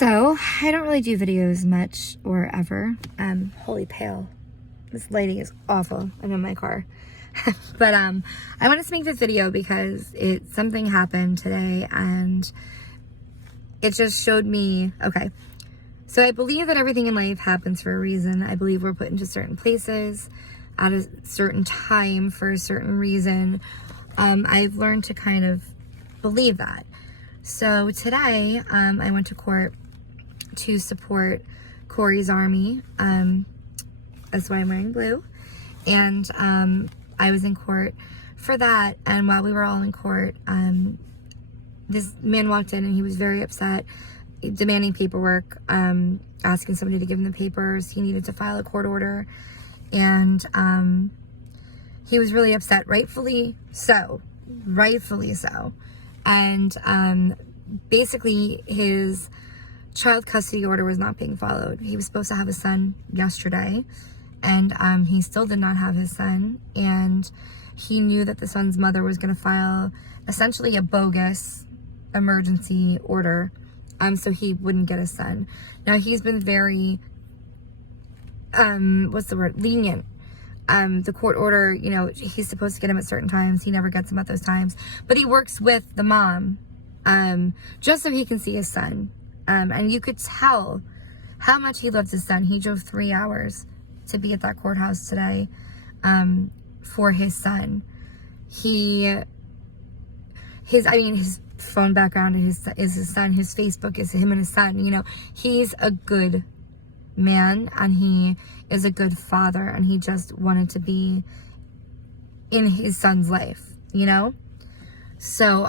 So, I don't really do videos much or ever. Holy pale. This lighting is awful. I'm in my car. But I wanted to make this video because something happened today and it just showed me, okay. So I believe that everything in life happens for a reason. I believe we're put into certain places at a certain time for a certain reason. I've learned to kind of believe that. So today, I went to court to support Corey's army. That's why I'm wearing blue. And I was in court for that. And while we were all in court, this man walked in and he was very upset, demanding paperwork, asking somebody to give him the papers. He needed to file a court order. And he was really upset, rightfully so. And basically his child custody order was not being followed. He was supposed to have a son yesterday, and he still did not have his son. And he knew that the son's mother was going to file essentially a bogus emergency order, so he wouldn't get his son. Now, he's been very, lenient. The court order, he's supposed to get him at certain times. He never gets him at those times. But he works with the mom, just so he can see his son. And you could tell how much he loves his son. He drove 3 hours to be at that courthouse today, for his son. His phone background is his son. His Facebook is him and his son. He's a good man and he is a good father, and he just wanted to be in his son's life, So,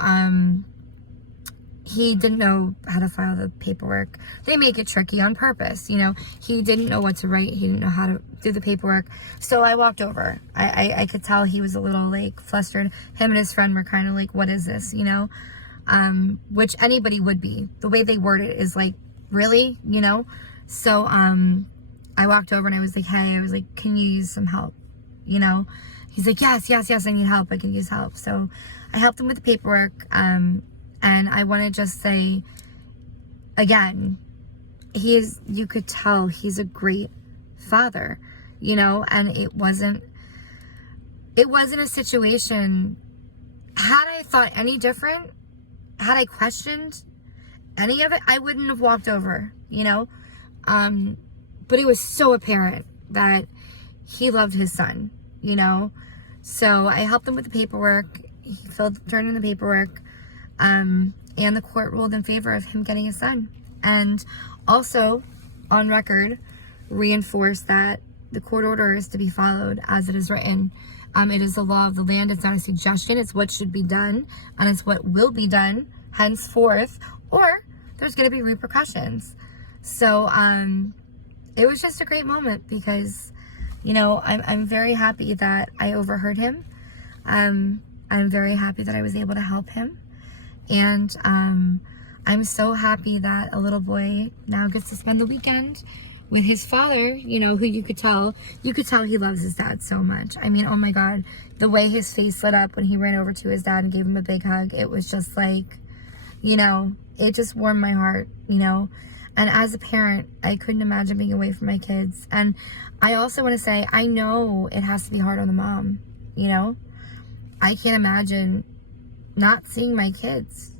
he didn't know how to file the paperwork. They make it tricky on purpose, He didn't know what to write. He didn't know how to do the paperwork. So I walked over. I could tell he was a little, flustered. Him and his friend were kind of like, what is this, Which anybody would be. The way they word it is like, really, So, I walked over and I was like, hey, can you use some help? He's like, yes, I need help. I can use help. So I helped him with the paperwork. And I want to just say, again, you could tell he's a great father, and it wasn't a situation, had I thought any different, had I questioned any of it, I wouldn't have walked over, but it was so apparent that he loved his son, so I helped him with the paperwork. He turned in the paperwork, and the court ruled in favor of him getting a son, and also on record reinforced that the court order is to be followed as it is written. It is the law of the land. It's not a suggestion. It's what should be done, and it's what will be done henceforth, or there's going to be repercussions. So it was just a great moment because I'm very happy that I overheard him. I'm very happy that I was able to help him. And I'm so happy that a little boy now gets to spend the weekend with his father, who you could tell he loves his dad so much. I mean, oh my God, the way his face lit up when he ran over to his dad and gave him a big hug, it was just like, it just warmed my heart, And as a parent, I couldn't imagine being away from my kids. And I also want to say, I know it has to be hard on the mom, I can't imagine not seeing my kids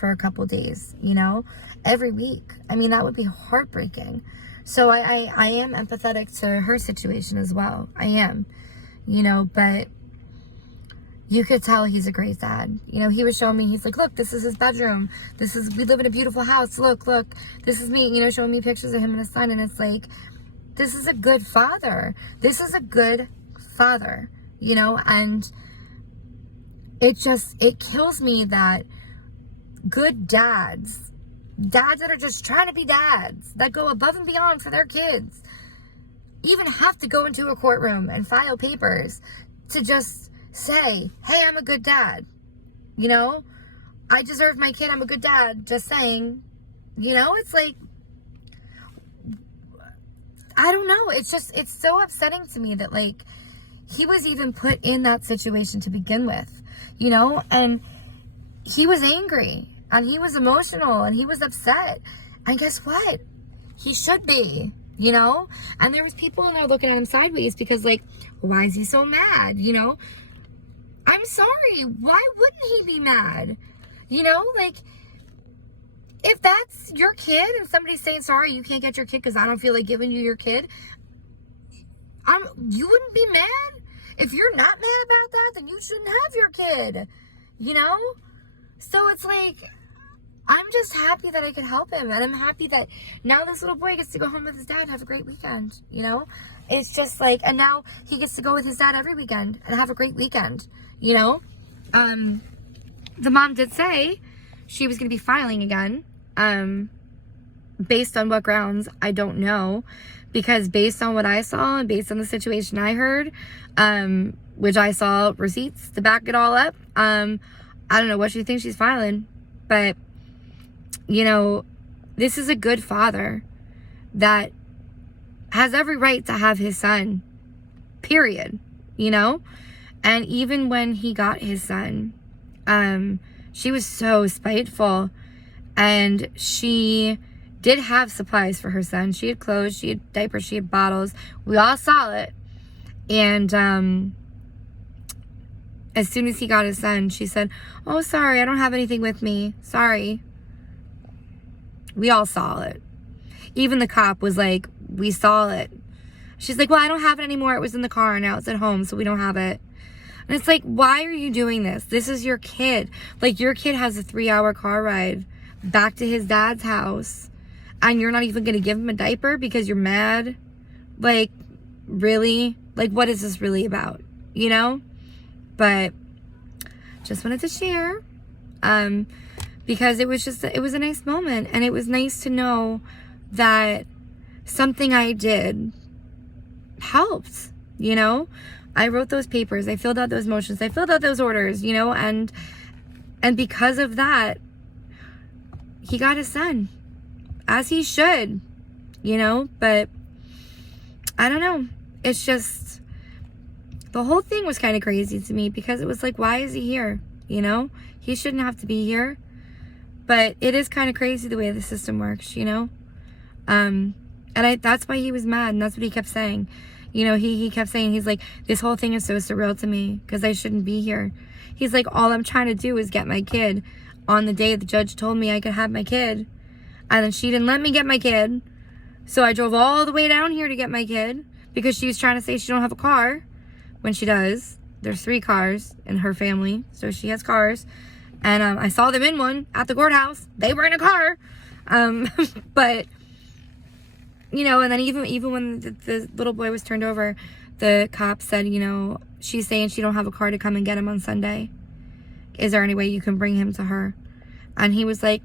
for a couple days, every week. I mean, that would be heartbreaking. So I am empathetic to her situation as well. I am, but you could tell he's a great dad. He was showing me, he's like, look, this is his bedroom. We live in a beautiful house. Look, this is me, showing me pictures of him and his son. And it's like, this is a good father. And it kills me that good dads that are just trying to be dads, that go above and beyond for their kids, even have to go into a courtroom and file papers to just say, hey, I'm a good dad. I deserve my kid. I'm a good dad. Just saying, it's like, I don't know. It's so upsetting to me that he was even put in that situation to begin with, and he was angry and he was emotional and he was upset. And guess what? He should be, you know? And there was people in there looking at him sideways because, like, why is he so mad, you know? I'm sorry. Why wouldn't he be mad? You know, like, if that's your kid and somebody's saying, sorry, you can't get your kid because I don't feel like giving you your kid, you wouldn't be mad? If you're not mad about that, then you shouldn't have your kid, you know? So it's like, I'm just happy that I could help him. And I'm happy that now this little boy gets to go home with his dad and have a great weekend, you know? It's just like, and now he gets to go with his dad every weekend and have a great weekend, you know? The mom did say she was going to be filing again. Based on what grounds, I don't know. Because based on what I saw and based on the situation I heard, which I saw receipts to back it all up, I don't know what she thinks she's filing. But, you know, this is a good father that has every right to have his son, period, you know? And even when he got his son, she was so spiteful, and she did have supplies for her son. She had clothes, she had diapers, she had bottles. We all saw it. And as soon as he got his son, she said, oh, sorry, I don't have anything with me. Sorry. We all saw it. Even the cop was like, we saw it. She's like, well, I don't have it anymore. It was in the car. Now it's at home, so we don't have it. And it's like, why are you doing this? This is your kid. Like, your kid has a 3-hour car ride back to his dad's house, and you're not even going to give him a diaper because you're mad? Like, really? Like, what is this really about? You know? But just wanted to share, because it was a nice moment, and it was nice to know that something I did helped, you know? I wrote those papers, I filled out those motions, I filled out those orders, you know, and because of that, he got his son, as he should, you know? But I don't know, it's just, the whole thing was kind of crazy to me, because it was like, why is he here? You know, he shouldn't have to be here. But it is kind of crazy the way the system works, you know? And that's why he was mad, and that's what he kept saying. You know, he kept saying, he's like, this whole thing is so surreal to me because I shouldn't be here. He's like, all I'm trying to do is get my kid. On the day the judge told me I could have my kid, and then she didn't let me get my kid. So I drove all the way down here to get my kid because she was trying to say she don't have a car when she does. There's 3 cars in her family, so she has cars. And I saw them in one at the courthouse. They were in a car. But, you know, and then even when the little boy was turned over, the cop said, you know, she's saying she don't have a car to come and get him on Sunday. Is there any way you can bring him to her? And he was like,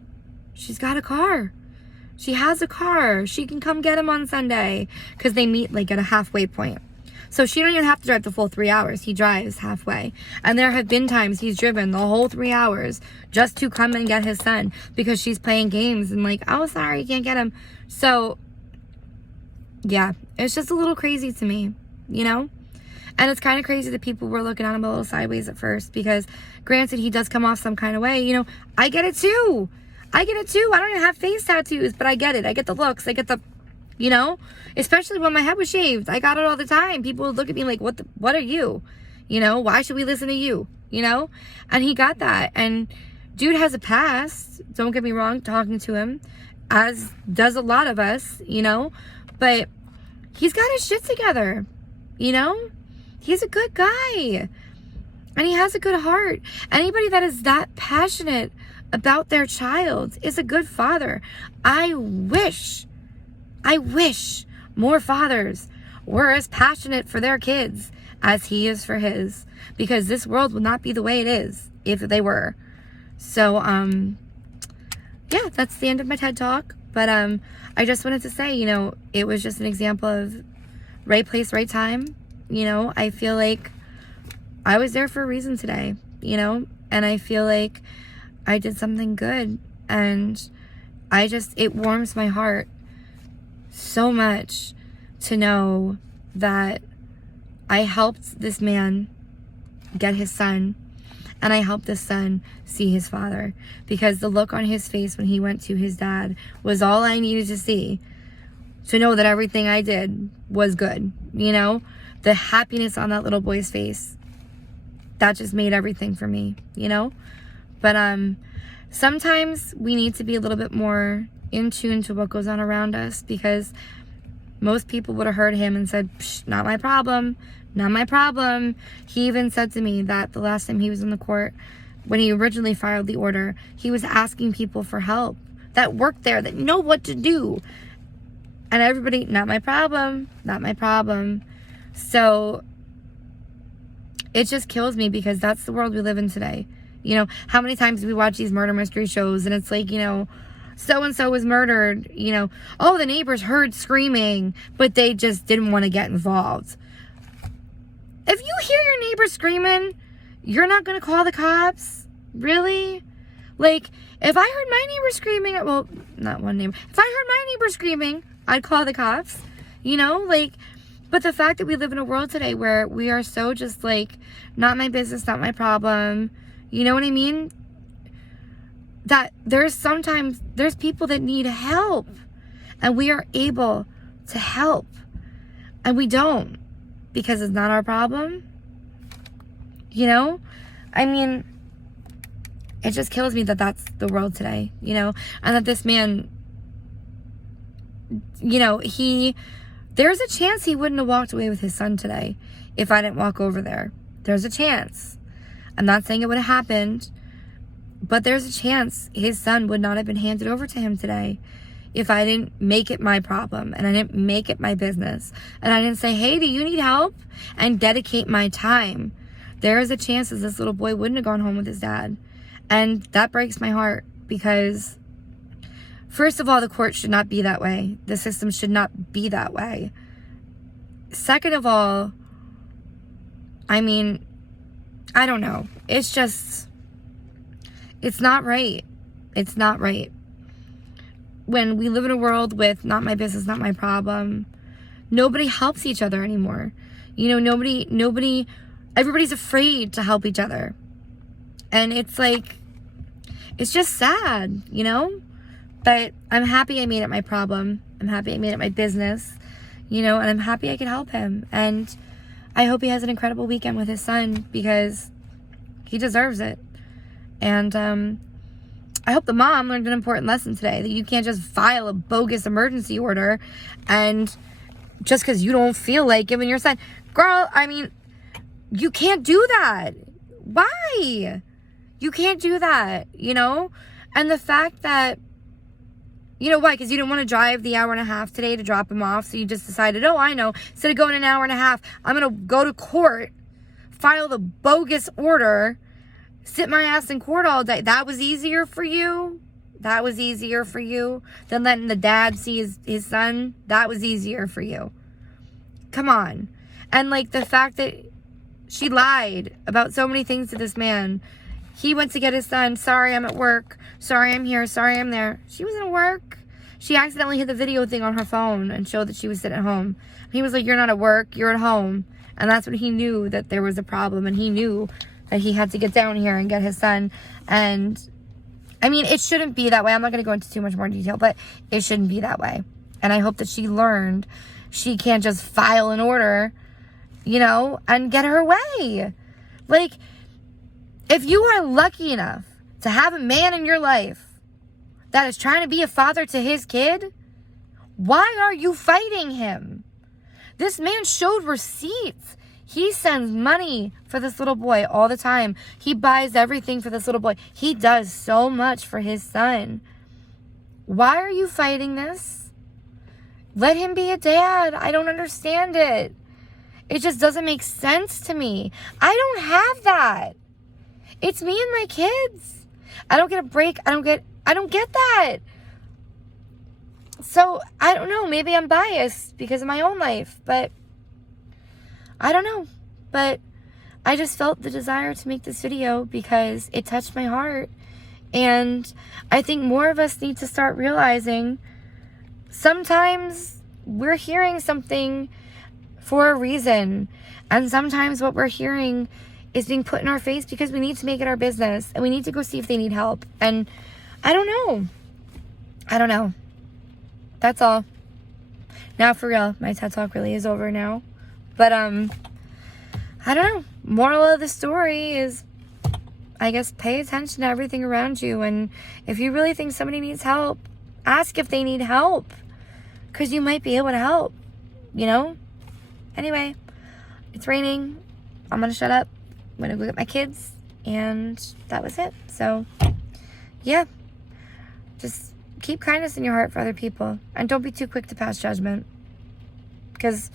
she's got a car. She has a car. She can come get him on Sunday. Because they meet like at a halfway point. So she don't even have to drive the full 3 hours. He drives halfway. And there have been times he's driven the whole 3 hours just to come and get his son because she's playing games and like, oh, sorry, you can't get him. So, yeah, it's just a little crazy to me, you know? And it's kind of crazy that people were looking at him a little sideways at first because, granted, he does come off some kind of way. You know, I get it too. I don't even have face tattoos, but I get it. I get the looks. I get the... You know, especially when my head was shaved. I got it all the time. People would look at me like, what are you? You know, why should we listen to you? You know? And he got that. And dude has a past. Don't get me wrong, talking to him, as does a lot of us, you know? But he's got his shit together, you know? He's a good guy. And he has a good heart. Anybody that is that passionate about their child is a good father. I wish more fathers were as passionate for their kids as he is for his, because this world would not be the way it is if they were. So, yeah, that's the end of my TED Talk. But I just wanted to say, you know, it was just an example of right place, right time. You know, I feel like I was there for a reason today, you know, and I feel like I did something good, and it warms my heart so much to know that I helped this man get his son, And I helped this son see his father, because the look on his face when he went to his dad was all I needed to see to know that everything I did was good. You know, the happiness on that little boy's face, that just made everything for me, you know. But sometimes we need to be a little bit more in tune to what goes on around us, because most people would have heard him and said, psh, not my problem, not my problem. He even said to me that the last time he was in the court, when he originally filed the order, he was asking people for help that work there, that know what to do. And everybody, not my problem, not my problem. So it just kills me, because that's the world we live in today. You know, how many times we watch these murder mystery shows and it's like, you know, so-and-so was murdered, you know, oh, the neighbors heard screaming, but they just didn't want to get involved. If you hear your neighbor screaming, you're not going to call the cops? Really? Like, if I heard my neighbor screaming, well, not one neighbor. If I heard my neighbor screaming, I'd call the cops, you know, like, but the fact that we live in a world today where we are so just like, not my business, not my problem, you know what I mean? That there's people that need help, and we are able to help, and we don't, because it's not our problem, you know? I mean, it just kills me that that's the world today, you know? And that this man, you know, there's a chance he wouldn't have walked away with his son today if I didn't walk over there. There's a chance. I'm not saying it would have happened, but there's a chance his son would not have been handed over to him today if I didn't make it my problem, and I didn't make it my business, and I didn't say, hey, do you need help? And dedicate my time. There is a chance that this little boy wouldn't have gone home with his dad. And that breaks my heart, because first of all, the court should not be that way. The system should not be that way. Second of all, I mean, I don't know. It's just, it's not right. It's not right. When we live in a world with not my business, not my problem, nobody helps each other anymore. You know, everybody's afraid to help each other. And it's like, it's just sad, you know? But I'm happy I made it my problem. I'm happy I made it my business, you know, and I'm happy I could help him. And I hope he has an incredible weekend with his son, because he deserves it. And I hope the mom learned an important lesson today, that you can't just file a bogus emergency order and just because you don't feel like giving your son. Girl, I mean, you can't do that. Why? You can't do that, you know? And the fact that, you know why? Because you didn't want to drive the hour and a half today to drop him off. So you just decided, oh, I know. Instead of going an hour and a half, I'm going to go to court, file the bogus order, sit my ass in court all day. That was easier for you? That was easier for you than letting the dad see his son? That was easier for you. Come on. And like the fact that she lied about so many things to this man. He went to get his son. Sorry, I'm at work. Sorry, I'm here. Sorry, I'm there. She wasn't at work. She accidentally hit the video thing on her phone and showed that she was sitting at home. He was like, you're not at work. You're at home. And that's when he knew that there was a problem. And he knew that he had to get down here and get his son. And I mean, it shouldn't be that way. I'm not going to go into too much more detail, but it shouldn't be that way. And I hope that she learned she can't just file an order, you know, and get her way. Like, if you are lucky enough to have a man in your life that is trying to be a father to his kid, why are you fighting him? This man showed receipts. He sends money for this little boy all the time. He buys everything for this little boy. He does so much for his son. Why are you fighting this? Let him be a dad. I don't understand it. It just doesn't make sense to me. I don't have that. It's me and my kids. I don't get a break. I don't get that. So, I don't know. Maybe I'm biased because of my own life, but I don't know. But I just felt the desire to make this video because it touched my heart. And I think more of us need to start realizing sometimes we're hearing something for a reason. And sometimes what we're hearing is being put in our face because we need to make it our business and we need to go see if they need help. And I don't know. That's all. Now for real, my TED Talk really is over now. But I don't know. Moral of the story is, I guess, pay attention to everything around you. And if you really think somebody needs help, ask if they need help. Because you might be able to help, you know? Anyway, it's raining. I'm going to shut up. I'm going to go get my kids. And that was it. So, yeah. Just keep kindness in your heart for other people. And don't be too quick to pass judgment. Because,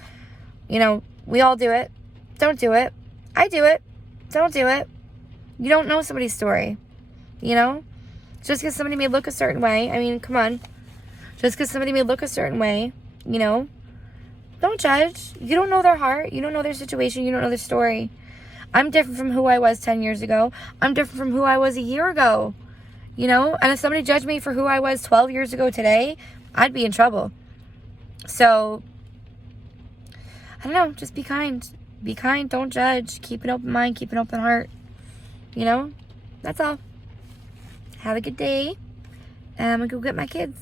you know, we all do it. Don't do it. I do it. Don't do it. You don't know somebody's story. You know? Just because somebody may look a certain way. I mean, come on. Just because somebody may look a certain way, you know? Don't judge. You don't know their heart. You don't know their situation. You don't know their story. I'm different from who I was 10 years ago. I'm different from who I was a year ago. You know? And if somebody judged me for who I was 12 years ago today, I'd be in trouble. So, I don't know. Just be kind. Be kind. Don't judge. Keep an open mind. Keep an open heart. You know? That's all. Have a good day. And I'm going to go get my kids.